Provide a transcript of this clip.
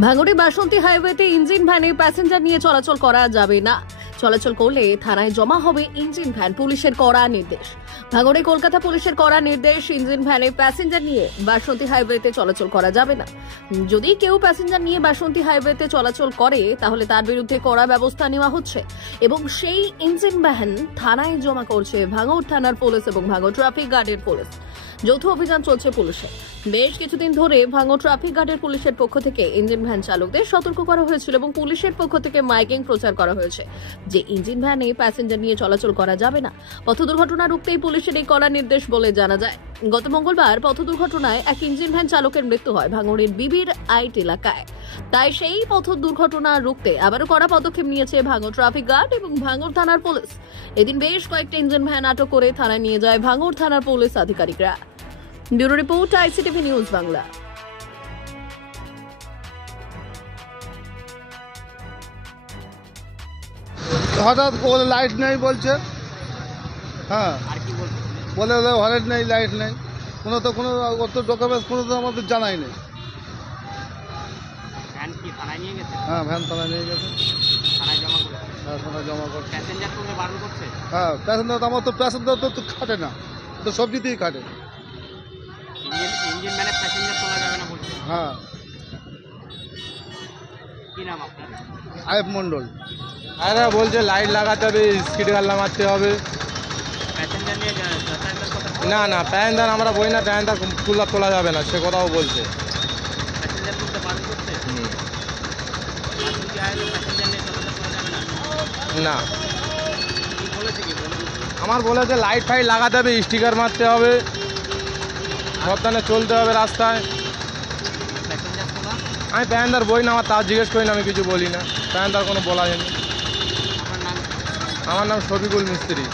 ভাঙড়ে বাসন্তী হাইওয়েতে ইঞ্জিন ভ্যানে প্যাসেঞ্জার নিয়ে চলাচল করা যাবে না। চলাচল করলে থানায় জমা হবে ইঞ্জিন ভ্যান। পুলিশের কড়া নির্দেশ। ভাঙড়ে কলকাতা পুলিশের কড়া নির্দেশ, ইঞ্জিন ভ্যানে প্যাসেঞ্জার নিয়ে বাসন্তী হাইওয়েতে চলাচল করা যাবে না। যদি কেউ প্যাসেঞ্জার নিয়ে বাসন্তী হাইওয়েতে চলাচল করে তাহলে তার বিরুদ্ধে কড়া ব্যবস্থা নেওয়া হচ্ছে এবং সেই ইঞ্জিন ভ্যান থানায় জমা করছে ভাঙড় থানার পুলিশ এবং ভাঙড় ট্রাফিক গার্ডের পুলিশ। যৌথ অভিযান চলছে পুলিশের। বেশ কিছুদিন ধরে ভাঙড় ট্রাফিক গার্ডের পুলিশের পক্ষ থেকে ইঞ্জিন ভ্যান চালকদের সতর্ক করা হয়েছিল এবং পুলিশের পক্ষ থেকে মাইকিং প্রচার করা হয়েছে যে ইঞ্জিন ভ্যানে প্যাসেঞ্জার নিয়ে চলাচল করা যাবে না। পথ দুর্ঘটনা রুখতেই পুলিশের এই কড়া নির্দেশ বলে জানা যায়। গত মঙ্গলবার পথ দুর্ঘটনায় এক ইঞ্জিন ভ্যান চালকের মৃত্যু হয় ভাঙড়ের বিবির আইট এলাকায়। তাই সেই পথ দুর্ঘটনা রুখতে আবারও কড়া পদক্ষেপ নিয়েছে ভাঙড় ট্রাফিক গার্ড এবং ভাঙড় থানার পুলিশ। এদিন বেশ কয়েকটি ইঞ্জিন ভ্যান আটক করে থানায় নিয়ে যায় ভাঙড় থানার পুলিশ আধিকারিকরা। Bureau report, ICTV news Bangla. হঠাৎ বলে লাইট নেই বলছে, হ্যাঁ বলে হরেট নেই, লাইট নেই, কোনো অত ডকুমেন্টস কোনো তো আমাদের জানাই নেই। হ্যাঁ ভ্যান থানায় নিয়ে গেছে, হ্যাঁ থানায় জমা করছে। হ্যাঁ প্যাসেঞ্জার তো আমার তো প্যাসেঞ্জার তো খাটে না, তো সবজিতেই খাটে। হ্যাঁ আইফ মন্ডল। আরে বলছে লাইট লাগাতে হবে, স্পিড গাল্লা মারতে হবে। না না প্যাসেঞ্জার আমরা বই না, প্যাসেঞ্জার তোলা যাবে না, সে কথাও বলছে। না আমার বলেছে লাইট ফাইট লাগাতে হবে, স্টিকার মারতে হবে, সাবধানে চলতে হবে রাস্তায়। আমি প্যাসেঞ্জার বই না, আমার তার জিজ্ঞেস করি না, আমি কিছু বলি না, প্যাসেঞ্জার কোনো বলা যায়নি। আমার নাম শফিকুল মিস্ত্রি।